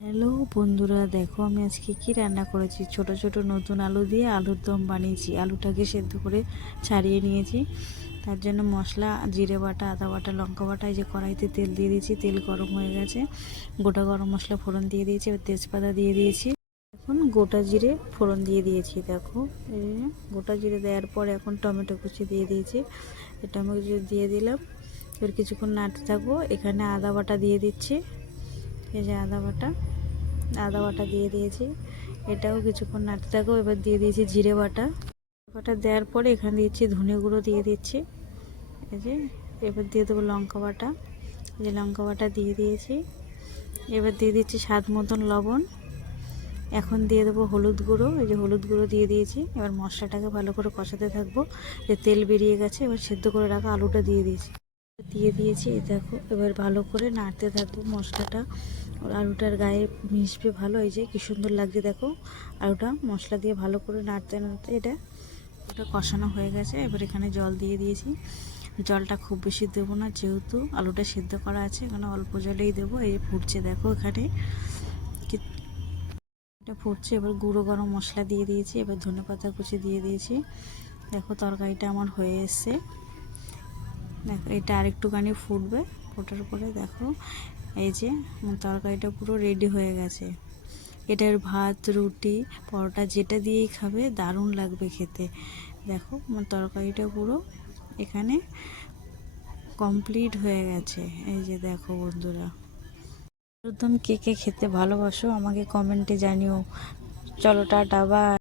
Hello বন্ধুরা, দেখো আমি আজকে কি রান্না করেছি। ছোট ছোট নতুন আলু দিয়ে আলুর দম বানিয়েছি। আলুটাকে সেদ্ধ করে ছাড়িয়ে নিয়েছি। তার জন্য মশলা জিরে বাটা, আদা বাটা, লঙ্কা বাটা, এই যে কড়াইতে তেল দিয়ে দিয়েছি। তেল গরম হয়ে গেছে, গোটা গরম মশলা ফোড়ন দিয়ে দিয়েছি। এবার তেজপাতা দিয়ে দিয়েছি। এখন গোটা জিরে ফোড়ন দিয়ে দিয়েছি। দেখো এই যে গোটা জিরে দেওয়ার পর এখন টমেটো কুচি দিয়ে দিয়েছি। টমেটো কুচি দিয়ে দিলাম। এবার কিছুক্ষণ নাড়তে থাকবো। এখানে আদা বাটা দিয়ে দিচ্ছি। এই যে আদা বাটা দিয়ে দিয়েছি। এটাও কিছুক্ষণ নাড়তে থাকবো। এবার দিয়ে দিয়েছি জিরে বাটা। বাটা দেওয়ার পরে এখানে দিচ্ছি ধনে গুঁড়ো দিয়ে দিচ্ছি। এই যে এবার দিয়ে দেবো লঙ্কা বাটা। এই যে লঙ্কা বাটা দিয়ে দিয়েছি। এবার দিয়ে দিচ্ছি স্বাদ মতন লবণ। এখন দিয়ে দেবো হলুদ গুঁড়ো। এই যে হলুদ গুঁড়ো দিয়ে দিয়েছি। এবার মশলাটাকে ভালো করে কষাতে থাকবো। যে তেল বেরিয়ে গেছে, এবার সেদ্ধ করে রাখা আলুটা দিয়ে দিয়েছি। এই দেখো এবার ভালো করে নাড়তে থাকবো। মশলাটা আলুটার গায়ে মিশবে ভালো। এই যে কি সুন্দর লাগছে দেখো। আলুটা মশলা দিয়ে ভালো করে নাড়তে নাড়তে ওটা কষানো হয়ে গেছে। এবার এখানে জল দিয়ে দিয়েছি। জলটা খুব বেশি দেবো না, যেহেতু আলুটা সিদ্ধ করা আছে, এখানে অল্প জলেই দেবো। এই ফুটছে দেখো, এখানে এটা ফুটছে। এবার গুঁড়ো গরম মশলা দিয়ে দিয়েছি। এবার ধনেপাতা কুচি দিয়ে দিয়েছি। দেখো তরকারিটা আমার হয়ে এসছে। দেখো এটা আরেকটুখানি ফুটবে। ফোটার পরে দেখো এই যে তরকারিটা পুরো রেডি হয়ে গেছে। এটার ভাত, রুটি, পরোটা যেটা দিয়েই খাবে দারুণ লাগবে খেতে। দেখো তরকারিটা পুরো এখানে কমপ্লিট হয়ে গেছে। এই যে দেখো বন্ধুরা, একদম কে কে খেতে ভালোবাসো আমাকে কমেন্টে জানিও। চলো টাটা, বাই।